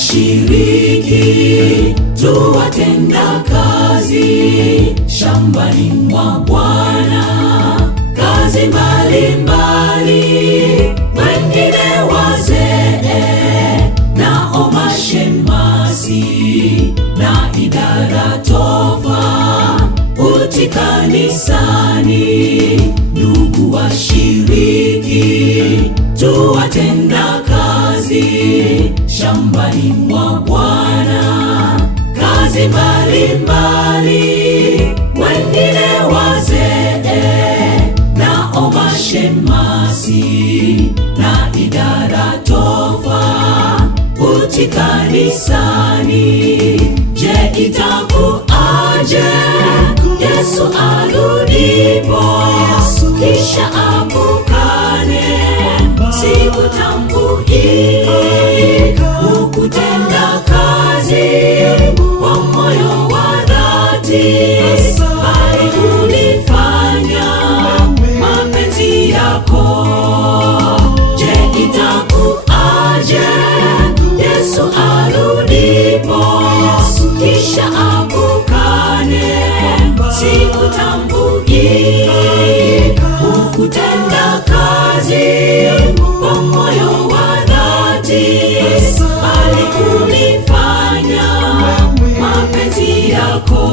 washiriki tu watenda kazi shambani mwa Bwana, kazi mbalimbali, wengine wazee nao mashemasi na idara tofauti kanisani. Ndugu washiriki tu watenda kazi shambani mwa Bwana, kazi mbalimbali, wengine wazee nao mashemasi na idara tofauti kanisani. Je, itakuaje Yesu arudipo, kisha akukane? Sikutambui ukutenda kazi kwa moyo wa dhati, bali ulifanya mapenzi yako. Je, itakuaje Yesu arudipo, kisha akukane? Sikutambui ukutenda kazi kwa moyo wa dhati, bali ulifanya mapenzi yako.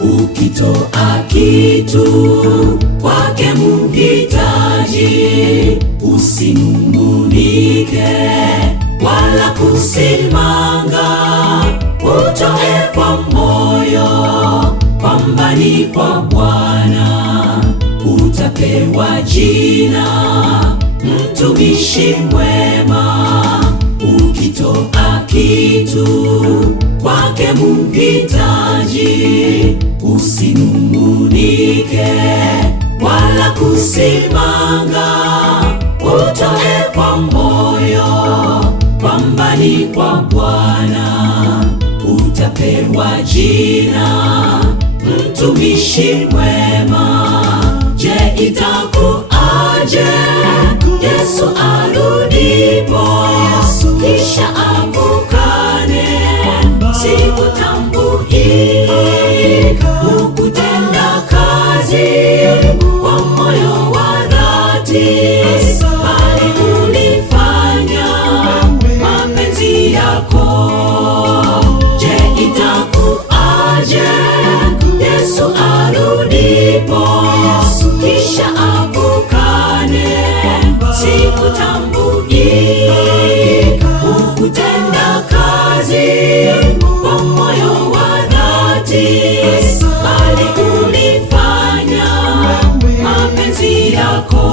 Ukitoa kitu kwake mhitaji, usinung'unike wala kusimanga, utoe kwa moyo kwamba ni kwa Bwana. Utapewa jina mtumishi mwema. Ukitoa kitu kwake mhitaji, usinung'unike wala kusimanga, utoe kwa moyo kwamba ni kwa Bwana. Utapewa jina mtumishi mwema. Je, itakuaje Yesu arudipo, kisha akukane? Sikutambui ukutenda kazi kwa moyo wa dhati, bali ulifanya mapenzi yako. Je, itakuaje Yesu arudipo, kisha akukane? Sikutambui ukutenda kazi kwa moyo wa dhati, bali ulifanya mapenzi yako.